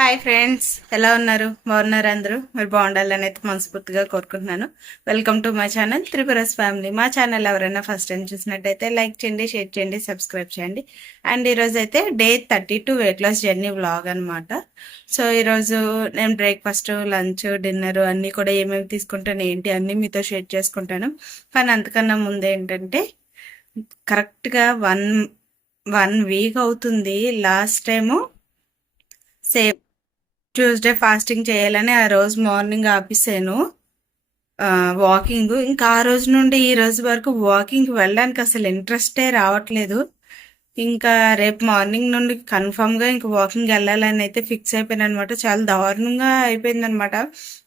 Hi friends, ఎలా ఉన్నారు? బాగున్నారు అందరూ? మీరు బాగుండాలని అయితే మనస్ఫూర్తిగా కోరుకుంటున్నాను. Welcome to my channel Tripura's family. మా ఛానల్ ఎవరైనా ఫస్ట్ టైం చూసినట్టయితే లైక్ చేయండి, షేర్ చేయండి, సబ్స్క్రైబ్ చేయండి. అండ్ ఈరోజు అయితే day 32 weight loss journey vlog అనమాట. సో ఈరోజు నేను బ్రేక్ఫాస్ట్, లంచ్, డిన్నర్ అన్నీ కూడా ఏమేమి తీసుకుంటాను ఏంటి అన్నీ మీతో షేర్ చేసుకుంటాను. కానీ అంతకన్నా ముందు ఏంటంటే కరెక్ట్గా వన్ వీక్ అవుతుంది. Last time same Tuesday fasting చేయాలని ఆ రోజు మార్నింగ్ ఆపేసాను వాకింగ్. ఇంకా ఆ రోజు నుండి ఈ రోజు వరకు వాకింగ్ వెళ్ళడానికి అసలు ఇంట్రెస్టే రావట్లేదు. ఇంకా రేపు మార్నింగ్ నుండి కన్ఫర్మ్గా ఇంకా వాకింగ్ వెళ్ళాలని అయితే ఫిక్స్ అయిపోయాను అనమాట. చాలా దారుణంగా అయిపోయింది అనమాట.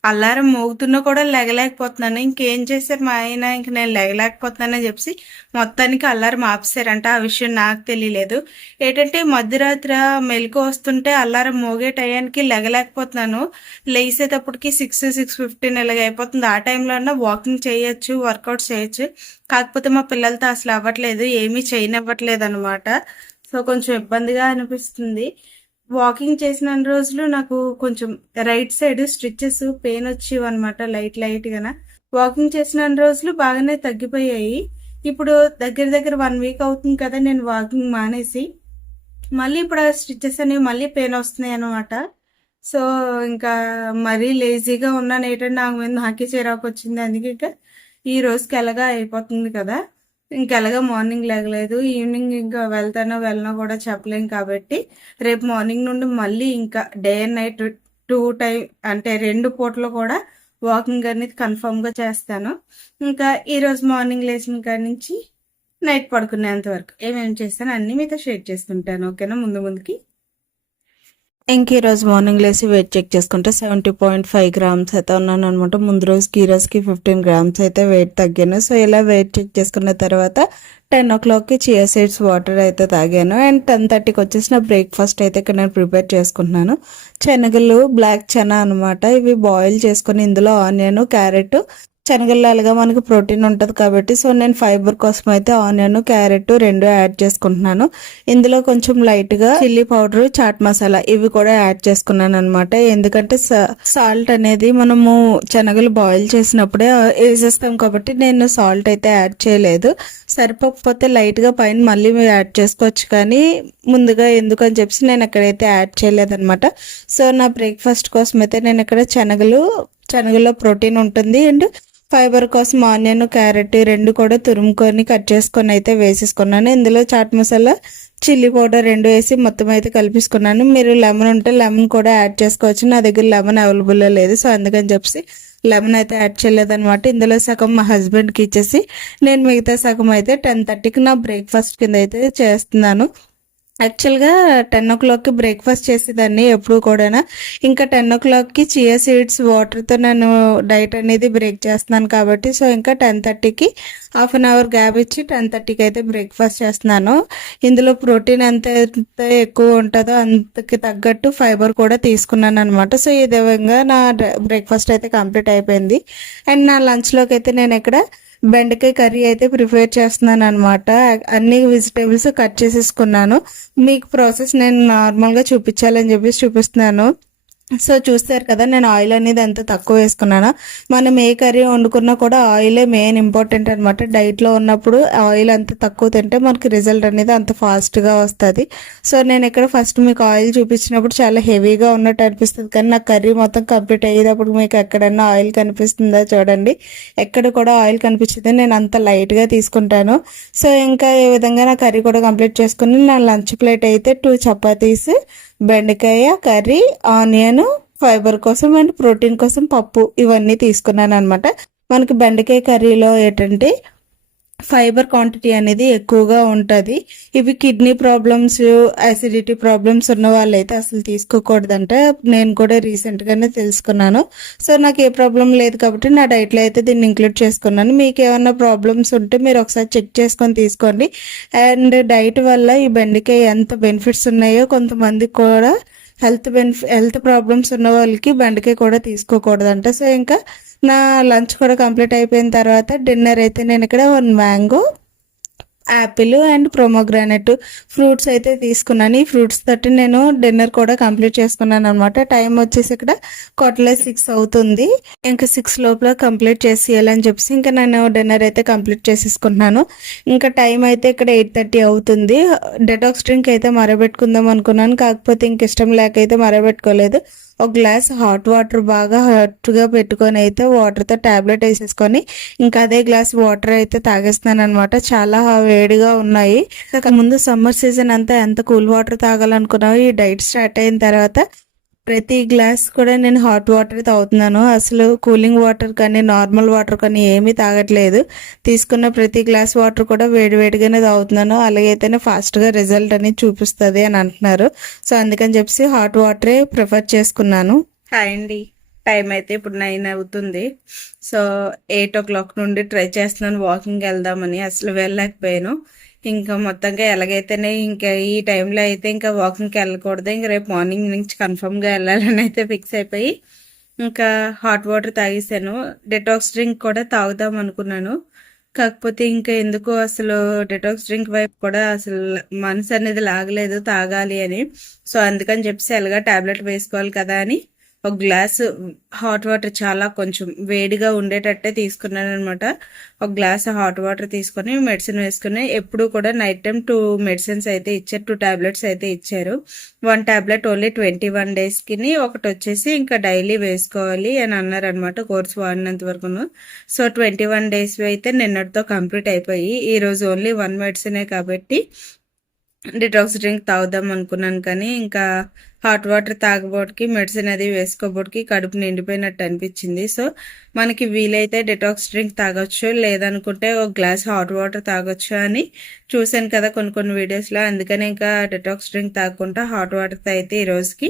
అల్లారం మోగుతున్నా కూడా లెగలేకపోతున్నాను. ఇంకేం చేశారు మా ఆయన, ఇంక నేను లెగలేకపోతున్నానని చెప్పి మొత్తానికి అల్లారం ఆపేశారంట. ఆ విషయం నాకు తెలియలేదు. ఏంటంటే మధ్యరాత్రి మెలకు వస్తుంటే అల్లారం మోగే టయానికి లెగలేకపోతున్నాను. లేసేటప్పటికి 6:15 ఇలాగ అయిపోతుంది. ఆ టైంలో అన్నా వాకింగ్ చేయొచ్చు, వర్కౌట్ చేయొచ్చు. కాకపోతే మా పిల్లలతో అసలు అవ్వట్లేదు, ఏమీ చేయనివ్వట్లేదు అనమాట. సో కొంచెం ఇబ్బందిగా అనిపిస్తుంది. వాకింగ్ చేసిన రోజులు నాకు కొంచెం రైట్ సైడ్ స్టిచెస్ పెయిన్ వచ్చేవి అనమాట, లైట్గా. వాకింగ్ చేసిన రోజులు బాగానే తగ్గిపోయాయి. ఇప్పుడు దగ్గర దగ్గర 1 వీక్ అవుతుంది కదా నేను వాకింగ్ మానేసి. మళ్ళీ ఇప్పుడు ఆ స్టిచెస్ అనేవి మళ్ళీ పెయిన్ వస్తున్నాయి అనమాట. సో ఇంకా మరీ లేజీగా ఉన్నాను. ఏంటంటే నాకు మీద నాకే చిరాకు వచ్చింది. అందుకే ఇంకా ఈ రోజుకి ఎలాగా అయిపోతుంది కదా, ఇంకెలాగా మార్నింగ్ లేగలేదు. ఈవినింగ్ ఇంకా వెళ్తానో వెళ్ళనో కూడా చెప్పలేం కాబట్టి రేపు మార్నింగ్ నుండి మళ్ళీ ఇంకా డే అండ్ నైట్ 2 టైం అంటే 2 పూటలు కూడా వాకింగ్ అనేది కన్ఫర్మ్గా చేస్తాను. ఇంకా ఈరోజు మార్నింగ్ లేచిన కాడి నుంచి నైట్ పడుకునేంత వరకు ఏమేమి చేస్తాను అన్నీ మీతో షేర్ చేసుకుంటాను. ఓకేనా? ముందుకి ఇంక ఈరోజు మార్నింగ్ లేసి వెయిట్ చెక్ చేసుకుంటే 70.5 గ్రామ్స్ అయితే ఉన్నాను అనమాట. ముందు రోజుకి ఈ రోజుకి 15 గ్రామ్స్ అయితే వెయిట్ తగ్గాను. సో ఇలా వెయిట్ చెక్ చేసుకున్న తర్వాత 10 o'clockకి చియా సీడ్స్ వాటర్ అయితే తాగాను. అండ్ 10:30కి వచ్చేసి నా బ్రేక్ఫాస్ట్ అయితే ఇక్కడ నేను ప్రిపేర్ చేసుకుంటున్నాను. శనగలు, బ్లాక్ చనా అనమాట. ఇవి బాయిల్ చేసుకుని ఇందులో ఆనియన్, క్యారెట్, శనగల్లాలుగా మనకి ప్రోటీన్ ఉంటుంది కాబట్టి సో నేను ఫైబర్ కోసం అయితే ఆనియన్, క్యారెట్ 2 యాడ్ చేసుకుంటున్నాను. ఇందులో కొంచెం లైట్గా చిల్లీ పౌడర్, చాట్ మసాలా ఇవి కూడా యాడ్ చేసుకున్నాను అనమాట. ఎందుకంటే సాల్ట్ అనేది మనము శనగలు బాయిల్ చేసినప్పుడే వేసేస్తాం కాబట్టి నేను సాల్ట్ అయితే యాడ్ చేయలేదు. సరిపోకపోతే లైట్గా పైన మళ్ళీ యాడ్ చేసుకోవచ్చు, కానీ ముందుగా ఎందుకని చెప్పి నేను ఎక్కడైతే యాడ్ చేయలేదన్నమాట. సో నా బ్రేక్ఫాస్ట్ కోసం అయితే నేను ఇక్కడ శనగల్లో ప్రోటీన్ ఉంటుంది అండ్ ఫైబర్ కోసం ఆనియన్, క్యారెట్ 2 కూడా తురుముకొని కట్ చేసుకొని అయితే వేసేసుకున్నాను. ఇందులో చాట్ మసాలా, చిల్లీ పౌడర్ 2 వేసి మొత్తం అయితే కలిపేసుకున్నాను. మీరు లెమన్ ఉంటే లెమన్ కూడా యాడ్ చేసుకోవచ్చు. నా దగ్గర లెమన్ అవైలబుల్లో లేదు, సో అందుకని చెప్పి లెమన్ అయితే యాడ్ చేయలేదన్నమాట. ఇందులో సగం మా హస్బెండ్కి ఇచ్చేసి నేను మిగతా సగం అయితే 10:30కి నా బ్రేక్ఫాస్ట్ కింద అయితే చేస్తున్నాను. యాక్చువల్గా 10 o'clockకి బ్రేక్ఫాస్ట్ చేసేదాన్ని ఎప్పుడు కూడా. ఇంకా 10 o'clockకి చియా సీడ్స్ వాటర్తో నేను డైట్ అనేది బ్రేక్ చేస్తున్నాను కాబట్టి సో ఇంకా 10:30కి హాఫ్ అన్ అవర్ గ్యాప్ ఇచ్చి 10:30కి అయితే బ్రేక్ఫాస్ట్ చేస్తున్నాను. ఇందులో ప్రోటీన్ ఎంత ఎక్కువ ఉంటుందో అంతకి తగ్గట్టు ఫైబర్ కూడా తీసుకున్నాను అనమాట. సో ఈ విధంగా నా బ్రేక్ఫాస్ట్ అయితే కంప్లీట్ అయిపోయింది. అండ్ నా లంచ్లోకి అయితే నేను ఇక్కడ బెండకాయ కర్రీ అయితే ప్రిపేర్ చేస్తున్నాను అనమాట. అన్ని వెజిటేబుల్స్ కట్ చేసేసుకున్నాను. మీకు ప్రాసెస్ నేను నార్మల్గా చూపించాలని చెప్పేసి చూపిస్తున్నాను. సో చూస్తారు కదా నేను ఆయిల్ అనేది ఎంత తక్కువ వేసుకున్నాను. మనం ఏ కర్రీ వండుకున్నా కూడా ఆయిలే మెయిన్ ఇంపార్టెంట్ అనమాట. డైట్లో ఉన్నప్పుడు ఆయిల్ అంత తక్కువ తింటే మనకి రిజల్ట్ అనేది అంత ఫాస్ట్గా వస్తుంది. సో నేను ఇక్కడ ఫస్ట్ మీకు ఆయిల్ చూపించినప్పుడు చాలా హెవీగా ఉన్నట్టు అనిపిస్తుంది, కానీ నా కర్రీ మొత్తం కంప్లీట్ అయ్యేటప్పుడు మీకు ఎక్కడన్నా ఆయిల్ కనిపిస్తుందా చూడండి. ఎక్కడ కూడా ఆయిల్ కనిపించింది, నేను అంత లైట్గా తీసుకుంటాను. సో ఇంకా ఈ విధంగా నా కర్రీ కూడా కంప్లీట్ చేసుకుని నా లంచ్ ప్లేట్ అయితే 2 చపాతీస్, బెండకాయ కర్రీ, ఆనియన్, ఫైబర్ కోసం అండ్ ప్రోటీన్ కోసం పప్పు ఇవన్నీ తీసుకున్నాను అనమాట. మనకి బెండకాయ కర్రీలో ఏంటంటే ఫైబర్ క్వాంటిటీ అనేది ఎక్కువగా ఉంటుంది. ఇవి కిడ్నీ ప్రాబ్లమ్స్, అసిడిటీ ప్రాబ్లమ్స్ ఉన్న వాళ్ళైతే అసలు తీసుకోకూడదంటే నేను కూడా రీసెంట్గానే తెలుసుకున్నాను. సో నాకు ఏ ప్రాబ్లం లేదు కాబట్టి నా డైట్లో అయితే దీన్ని ఇంక్లూడ్ చేసుకున్నాను. మీకు ఏమైనా ప్రాబ్లమ్స్ ఉంటే మీరు ఒకసారి చెక్ చేసుకొని తీసుకోండి. అండ్ డైట్ వల్ల ఈ బెండకాయ ఎంత బెనిఫిట్స్ ఉన్నాయో కొంతమందికి కూడా హెల్త్ ప్రాబ్లమ్స్ ఉన్న వాళ్ళకి బెండకాయ కూడా తీసుకోకూడదంట. సో ఇంకా నా లంచ్ కూడా కంప్లీట్ అయిపోయిన తర్వాత డిన్నర్ అయితే నేను ఇక్కడ 1 mango, Apple and pomegranate fruits అయితే తీసుకున్నాను. ఈ ఫ్రూట్స్ తోటి నేను డిన్నర్ కూడా కంప్లీట్ చేసుకున్నాను అనమాట. టైం వచ్చేసి ఇక్కడ 6 అవుతుంది. ఇంకా 6 లోపల కంప్లీట్ చేసేయాలని చెప్పేసి ఇంకా నేను డిన్నర్ అయితే కంప్లీట్ చేసేసుకుంటున్నాను. ఇంకా టైం అయితే ఇక్కడ 8:30 అవుతుంది. డెటాక్స్ డ్రింక్ అయితే మరబెట్టుకుందాం అనుకున్నాను, కాకపోతే ఇంక ఇష్టం లేక అయితే మరబెట్టుకోలేదు. ఒక గ్లాస్ హాట్ వాటర్ బాగా హాట్గా పెట్టుకొని అయితే వాటర్తో ట్యాబ్లెట్ వేసేసుకొని ఇంకా అదే గ్లాస్ వాటర్ అయితే తాగేస్తున్నాను అనమాట. చాలా వేడిగా ఉన్నాయి. ముందు సమ్మర్ సీజన్ అంతా ఎంత కూల్ వాటర్ తాగాలనుకున్నావు, ఈ డైట్ స్టార్ట్ అయిన తర్వాత ప్రతి గ్లాస్ కూడా నేను హాట్ వాటర్ తాగుతున్నాను. అసలు కూలింగ్ వాటర్ కానీ నార్మల్ వాటర్ కానీ ఏమీ తాగట్లేదు. తీసుకున్న ప్రతి గ్లాస్ వాటర్ కూడా వేడివేడిగానే తాగుతున్నాను. అలాగైతేనే ఫాస్ట్గా రిజల్ట్ అనేది చూపిస్తుంది అని అంటున్నారు. సో అందుకని చెప్పి హాట్ వాటరే ప్రిఫర్ చేసుకున్నాను. హాయ్ అండి, టైం అయితే ఇప్పుడు 9 అవుతుంది. సో 8 o'clock నుండి ట్రై చేస్తున్నాను వాకింగ్ వెళ్దామని, అసలు వెళ్ళలేకపోయాను. ఇంకా మొత్తంగా ఎలాగైతేనే ఇంకా ఈ టైంలో అయితే ఇంకా వాకింగ్కి వెళ్ళకూడదు, ఇంకా రేపు మార్నింగ్ నుంచి కన్ఫర్మ్గా వెళ్ళాలని అయితే ఫిక్స్ అయిపోయి ఇంకా హాట్ వాటర్ తాగేసాను. డెటాక్స్ డ్రింక్ కూడా తాగుదాం అనుకున్నాను, కాకపోతే ఇంకా ఎందుకో అసలు డెటాక్స్ డ్రింక్ వైపు కూడా అసలు మనసు అనేది లాగలేదు తాగాలి అని. సో అందుకని చెప్పేసి ఎలాగా టాబ్లెట్ వేసుకోవాలి కదా అని ఒక గ్లాస్ హాట్ వాటర్ చాలా కొంచెం వేడిగా ఉండేటట్టే తీసుకున్నాను అనమాట. ఒక గ్లాస్ హాట్ వాటర్ తీసుకొని మెడిసిన్ వేసుకుని, ఎప్పుడు కూడా నైట్ టైం 2 మెడిసిన్స్ అయితే ఇచ్చారు, 2 టాబ్లెట్స్ అయితే ఇచ్చారు. 1 టాబ్లెట్ ఓన్లీ 21 daysకి, ఒకటి వచ్చేసి ఇంకా డైలీ వేసుకోవాలి అని అన్నారు అనమాట కోర్స్ వాడినంత వరకును. సో 21 days అయితే నిన్నటితో కంప్లీట్ అయిపోయి ఈ రోజు ఓన్లీ 1 మెడిసినే కాబట్టి డిటాక్స్ డ్రింక్ తాగుదాం అనుకున్నాను. కానీ ఇంకా హాట్ వాటర్ తాగబోటికి మెడిసిన్ అది వేసుకోబోటికి కడుపు నిండిపోయినట్టు అనిపించింది. సో మనకి వీలైతే డిటాక్స్ డ్రింక్ తాగొచ్చు, లేదనుకుంటే ఒక గ్లాస్ హాట్ వాటర్ తాగొచ్చు అని చూశాను కదా కొన్ని వీడియోస్లో. అందుకని ఇంకా డిటాక్స్ డ్రింక్ తాగకుండా హాట్ వాటర్తో అయితే ఈ రోజుకి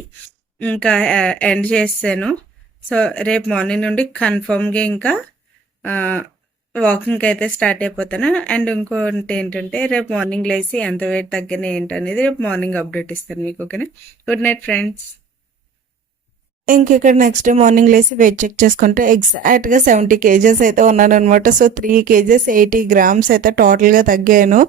ఇంకా ఎండ్ చేసాను. సో రేపు మార్నింగ్ నుండి కన్ఫర్మ్గా ఇంకా వాకింగ్కి అయితే స్టార్ట్ అయిపోతాను. అండ్ ఇంకోటి ఏంటంటే రేపు మార్నింగ్ లేసి ఎంత వెయిట్ తగ్గిన ఏంటనేది రేపు మార్నింగ్ అప్డేట్ ఇస్తాను మీకు. ఓకేనా, గుడ్ నైట్ ఫ్రెండ్స్. ఇంకిక్కడ నెక్స్ట్ డే మార్నింగ్ లేసి వెయిట్ చెక్ చేసుకుంటే ఎగ్జాక్ట్గా 70 kgs అయితే ఉన్నాను అనమాట. సో 3 kgs 80 grams అయితే టోటల్గా తగ్గాను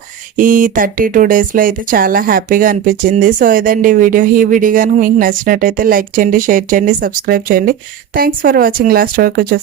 ఈ 32 daysలో. అయితే చాలా హ్యాపీగా అనిపించింది. సో ఇదండి వీడియో. ఈ వీడియో కనుక మీకు నచ్చినట్టయితే లైక్ చేయండి, షేర్ చేయండి, సబ్స్క్రైబ్ చేయండి. Thanks for watching. లాస్ట్ వరకు చూస్తే